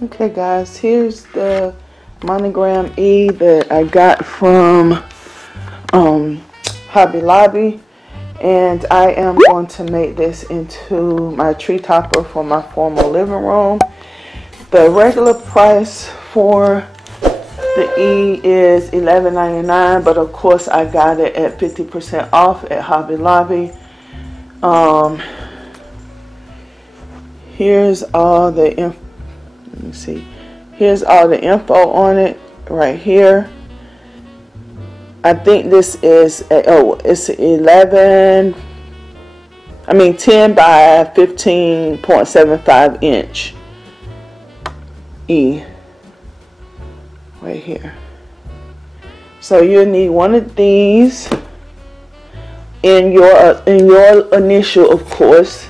Okay guys, here's the monogram E that I got from Hobby Lobby, and I am going to make this into my tree topper for my formal living room. The regular price for the E is $11.99, but of course I got it at 50% off at Hobby Lobby. Here's all the info. Let me see. Here's all the info on it right here. I think this is it's 10 by 15.75 inch E right here. So you need one of these in your initial, of course.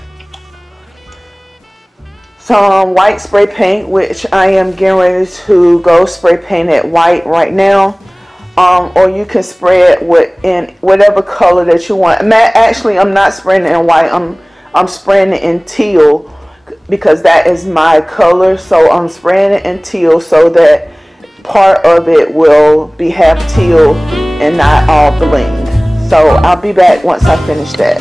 Some white spray paint, which I am getting ready to go spray paint it white right now, or you can spray it in whatever color that you want. Actually, I'm not spraying it in white. I'm spraying it in teal because that is my color. So I'm spraying it in teal so that part of it will be half teal and not all blinged. So I'll be back once I finish that.